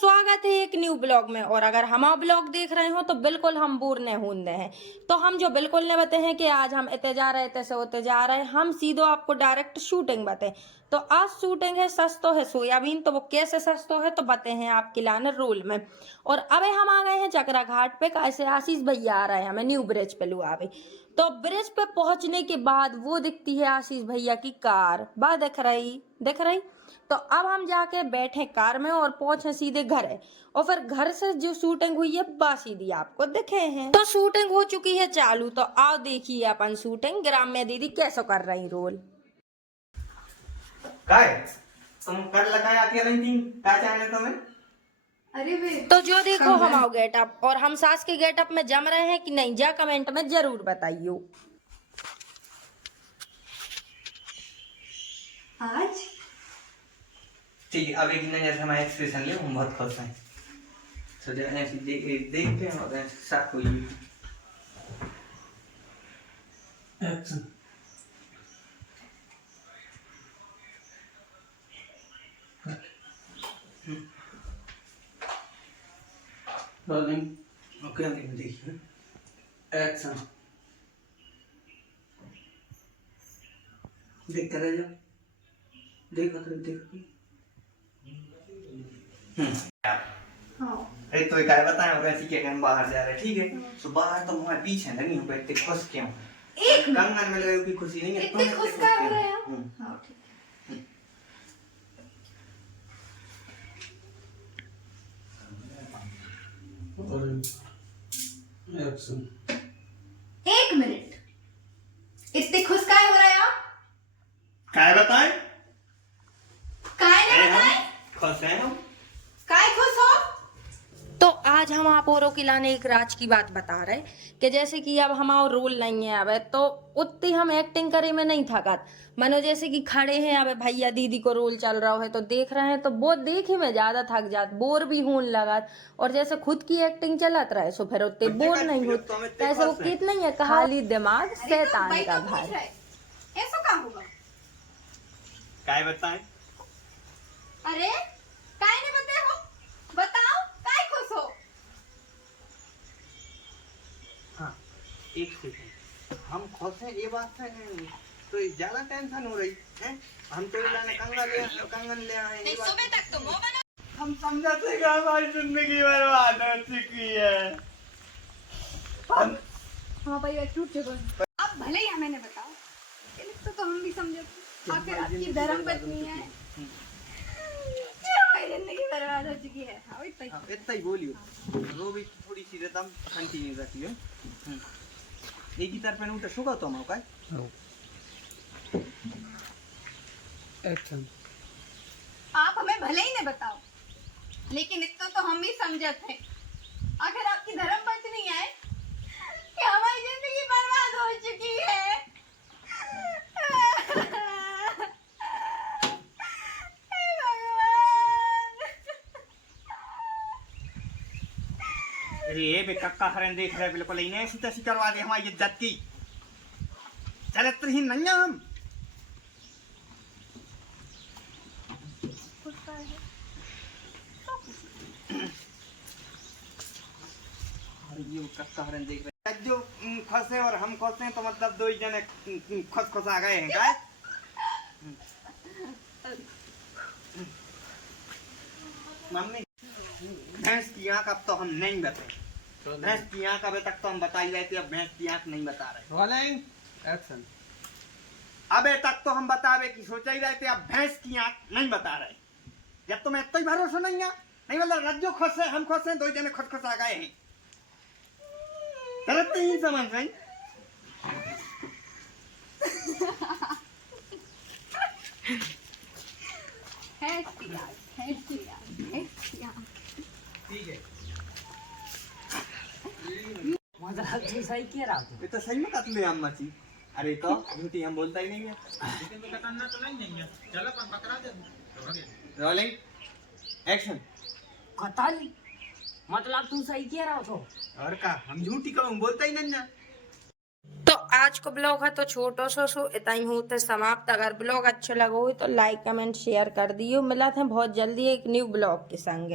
स्वागत है एक न्यू ब्लॉग में। और अगर हमारा ब्लॉग देख रहे हो तो बिल्कुल हम बोर नहीं होने हैं। तो हम जो बिल्कुल नहीं बते हैं कि आज हम इतने जा रहे तैसे होते जा रहे हैं, हम सीधो आपको डायरेक्ट शूटिंग बते। तो आज शूटिंग है, सस्तो है सोयाबीन। तो वो कैसे सस्तो है तो बते हैं आपके लाने रोल में। और अब हम आ गए हैं चकरा घाट पे, कैसे आशीष भैया आ रहे हैं हमें न्यू ब्रिज पे लुआवे। तो ब्रिज पे पहुंचने के बाद वो दिखती है आशीष भैया की कार, बा दिख रही। तो अब हम जाके बैठे कार में और पहुंचे सीधे घर है। और फिर घर से जो शूटिंग हुई है बा सीधी आपको दिखे हैं। तो शूटिंग हो चुकी है चालू। तो आओ देखिए अपन शूटिंग ग्राम्य दीदी कैसे कर रही रोल। काय तुम कर लगाया के रही थी क्या चाहने तुम्हें? अरे वे तो जो देखो हम आओ गेटअप और हम सास के गेटअप में जम रहे हैं कि नहीं, जा कमेंट में जरूर बताइयो। आज ठीक है, अब एक नजर से हमारा एक्सप्रेशन ले, हम बहुत खुश हैं। तो जब ऐसे देखते हैं और ऐसे साथ कोई एक्शन रोलिंग ओके हम देखिए एक्शन देख कर जा देखो तो देखो। हाँ अरे तो क्या बताएं और ऐसी क्या हम बाहर जा रहे हैं, ठीक है। तो बाहर तो हमारे पीछे नहीं हो बैठते, खुश क्यों? एक कंगन में लगे की खुशी नहीं है, इतने खुश का हो रहा है। हाँ ठीक एक्शन एक मिनट, इतने खुश का हो रहा है आप? काय बताएं? काय ने बताए? खुश हैं हम। काय खुश हो? तो आज हम आप औरों की लाने एक राज की बात बता रहे कि जैसे कि अब हमारा रोल नहीं है अब, तो उतनी हम एक्टिंग करे में नहीं थकत। मानो जैसे कि खड़े हैं अब भैया दीदी को रोल चल रहा है तो देख रहे हैं, तो वो देखे में ज्यादा थक जात, बोर भी होने लगत। और जैसे खुद की एक्टिंग चलत रहे सो फिर उतने बोर नहीं होते। कैसे वो कितना ही है, खाली दिमाग शैतान का घर। ऐसा काम होगा? काय बताएं? अरे काय ने बताए हो? बताओ काय खुश हो? हाँ एक सेकंड, हम खुश हैं ये बात है तो ज्यादा टेंशन हो रही है। हम तो लाने कंगन ले आए नहीं सुबह तक तो मुंह बना। हम समझते कि हमारी जिंदगी बर्बाद हो चुकी है। हम हाँ भाई टूट चुका। आप भले ही हमें नहीं बताओ, तो हम भी समझे आखिर आपकी धर्म पत्नी है। हमारी जिंदगी बर्बाद हो चुकी है। हाँ इतना ही बोलियो, वो भी थोड़ी सी रदम कंटिन्यू रहती है। एक ही तरफ में उठा शुगा तो हम काय एक्शन आप हमें भले ही नहीं बताओ, लेकिन इतना तो हम भी समझते हैं आखिर आपकी धर्म पत्नी है कि हमारी जिंदगी बर्बाद हो चुकी है। हे भगवान। अरे ये बे कक्का हरन देख रहे बिल्कुल इन्हें ऐसी तैसी करवा दे हमारी इज्जत की। चरित्र ही नहीं है हम। ये कक्का हरन देख रहे जो खुश है और हम खुश हैं, तो मतलब दो ही जने खुश आ गए हैं काय। मम्मी भैंस की आंख अब तो हम नहीं बता, भैंस की आंख अभी तक तो हम बताई रहे थे, अब भैंस की आंख नहीं बता रहे। रोलिंग एक्शन अबे तक तो हम बतावे की सोचा ही रहे थे, अब भैंस की आंख नहीं बता रहे। जब तुम्हें इतना ही भरोसा नहीं है, नहीं मतलब रज्जो खुश है हम खुश हैं, दो जने खुश आ गए हैं। गलत नहीं समझ रही। ठीक है तू सही कह रहा ये तो सही में कतले अम्मा जी। अरे तो झूठी हम बोलता ही नहीं है। रोलिंग एक्शन कतल मतलब तू सही कह रहा हो और का हम झूठी कहूँ बोलता ही नहीं है। तो आज को ब्लॉग है तो छोटो सो इतना ही होते समाप्त। अगर ब्लॉग अच्छे लगो तो लाइक कमेंट शेयर कर दियो। मिला था बहुत जल्दी एक न्यू ब्लॉग के संग।